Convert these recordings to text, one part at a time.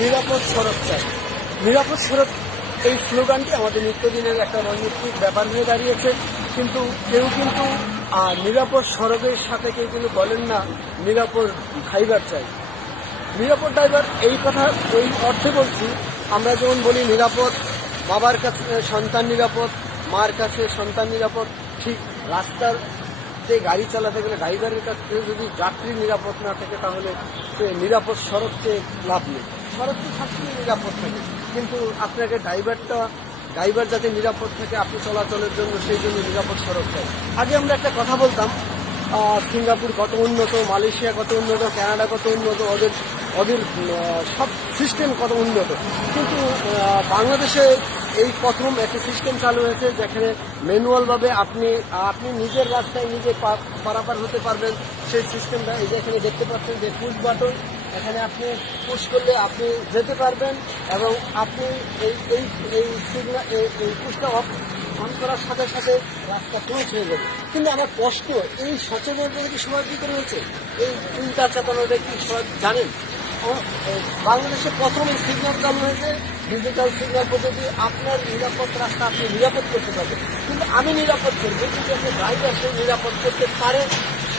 নিরাপদ সড়ক চাই। নিরাপদ সড়ক, এই স্লোগানটি আমাদের নিত্যদিনের একটা রাজনৈতিক ব্যাপার হয়ে দাঁড়িয়েছে। কিন্তু কেউ কিন্তু নিরাপদ সড়কের সাথে কেউ কিন্তু বলেন না, নিরাপদ ড্রাইভার চাই। নিরাপদ ড্রাইভার এই কথা, এই অর্থে বলছি, আমরা যেমন বলি নিরাপদ, বাবার কাছে সন্তান নিরাপদ, মার কাছে সন্তান নিরাপদ, ঠিক রাস্তার যে গাড়ি চালাতে গেলে ড্রাইভারের কাছে যদি যাত্রী নিরাপদ না থাকে, তাহলে সে নিরাপদ সড়ক চেয়ে লাভ নেই। সড়কটি সবসময় নিরাপদ থাকে। কিন্তু আপনাকে ড্রাইভারটা, ড্রাইভার যাতে নিরাপদ থাকে, আপনি চলাচলের জন্য সেই জন্য নিরাপদ সড়ক চাই। আগে আমরা একটা কথা বলতাম সিঙ্গাপুর কত উন্নত, মালয়েশিয়া কত উন্নত, কানাডা কত উন্নত, ওদের ওদের সব সিস্টেম কত উন্নত। কিন্তু বাংলাদেশে এই প্রথম একটা সিস্টেম চালু হয়েছে যেখানে ম্যানুয়ালভাবে আপনি আপনি নিজের রাস্তায় নিজে পারাপার হতে পারবেন। সেই সিস্টেমটা এই যে এখানে দেখতে পাচ্ছেন যে পুশ বাটন এখানে আপনি পুশ করলে আপনি যেতে পারবেন এবং আপনি এই এই এই সিগনাল এই পুশটা অফ অন করার সাথে সাথে রাস্তা ক্লোজ হয়ে যাবে। কিন্তু আমার কষ্ট, এই সচেতনতা কি সবাই কি করে হয়েছে এই চিন্তা চেতনাটা কি সবাই জানেন? বাংলাদেশে প্রথম এই সিগন্যাল চালু হয়েছে ডিজিটাল সিগন্যাল পদ্ধতি, আপনার নিরাপদ রাস্তা আপনি নিরাপদ করতে পারবেন। কিন্তু আমি নিরাপদ করব, কিন্তু একটা ড্রাইভার সে নিরাপদ করতে পারে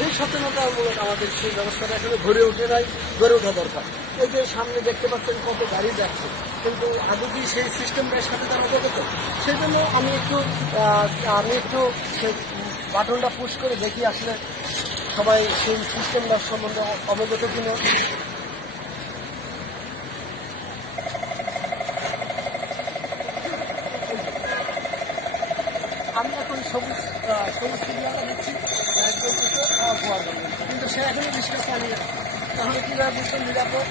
সেই সচেতনতামূলক আমাদের সেই ব্যবস্থাটা এখানে গড়ে ওঠে নাই, গড়ে ওঠা দরকার। এই যে সামনে দেখতে পাচ্ছেন কত গাড়ি যাচ্ছে, কিন্তু আগে কি সেই সিস্টেমটার সাথে তারা দেখেত সেই জন্য আমি একটু আমি একটু সেই বাটনটা পুশ করে দেখি আসলে সবাই সেই সিস্টেমটার সম্বন্ধে অবগত কিনা। আমি এখন সবুজ সবুজ সিগন্যালটা দিচ্ছি কিন্তু সে এখনও বিশ্বাস চালিয়ে তাহলে কীভাবে বুঝতে নিরাপদ।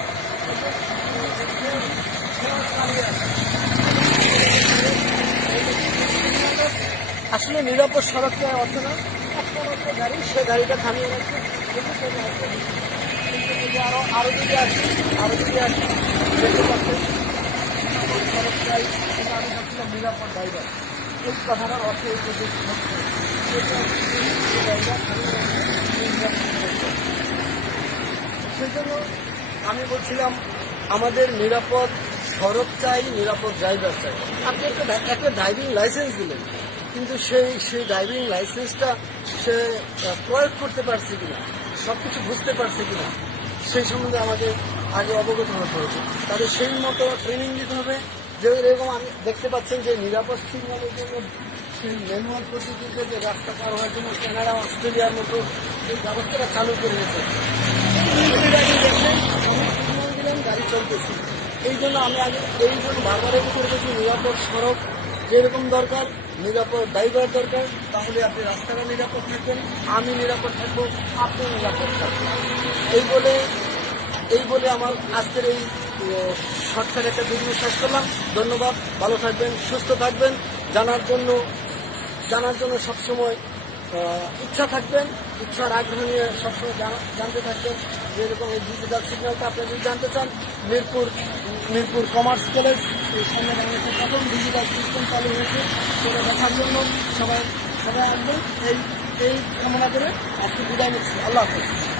আসলে নিরাপদ সড়কটা অর্থ না একটা গাড়ি সে গাড়িটা থামিয়ে রাখছে। কিন্তু সে গাড়িটা কিন্তু যদি আরও আরও যদি আসি, আরও যদি আসি সড়ক নিরাপদ ড্রাইভার এই কথাটার অর্থ এই যে এটা সেই জন্য আমি বলছিলাম, আমাদের নিরাপদ সড়ক চাই, নিরাপদ ড্রাইভার চাই। আপনি একটা একটা ড্রাইভিং লাইসেন্স দিলেন, কিন্তু সেই সেই ড্রাইভিং লাইসেন্সটা সে প্রয়োগ করতে পারছে কিনা সব কিছু বুঝতে পারছে কিনা, সেই সম্বন্ধে আমাদের আগে অবগত হতে হবে। তাদের সেই মতো ট্রেনিং দিতে হবে যে এরকম আমি দেখতে পাচ্ছেন যে নিরাপদ সিগন্যালের জন্য সেই ম্যানুয়াল পদ্ধতিতে যে রাস্তা পার হওয়ার জন্য কানাডা অস্ট্রেলিয়ার মতো যে ব্যবস্থাটা চালু করে গেছে গাড়ি চলতেছে। এই জন্য আমি আগে এই জন্য বারবার এটি নিরাপদ সড়ক যেরকম দরকার, নিরাপদ ড্রাইভার দরকার, তাহলে আপনি রাস্তাটা নিরাপদ থাকবেন, আমি নিরাপদ থাকব আপনি নিরাপদ থাকবেন। এই বলে এই বলে আমার আজকের এই শর্টকাট একটা ভিডিও শেষ করলাম। ধন্যবাদ, ভালো থাকবেন, সুস্থ থাকবেন। জানার জন্য জানার জন্য সবসময় ইচ্ছা থাকবেন, ইচ্ছার আগ্রহ নিয়ে সবসময় জানা- জানতে থাকবেন। যেরকম এই ডিজিটাল সিগন্যালটা আপনি যদি জানতে চান, মিরপুর মিরপুর কমার্স কলেজ সামনে বাংলাদেশের প্রথম ডিজিটাল সিস্টেম চালু হয়েছে। সেটা দেখার জন্য সবাই সবাই আসবেন। এই এই কামনা করে আজকে বিদায় নিচ্ছি। আল্লাহ হাফেজ।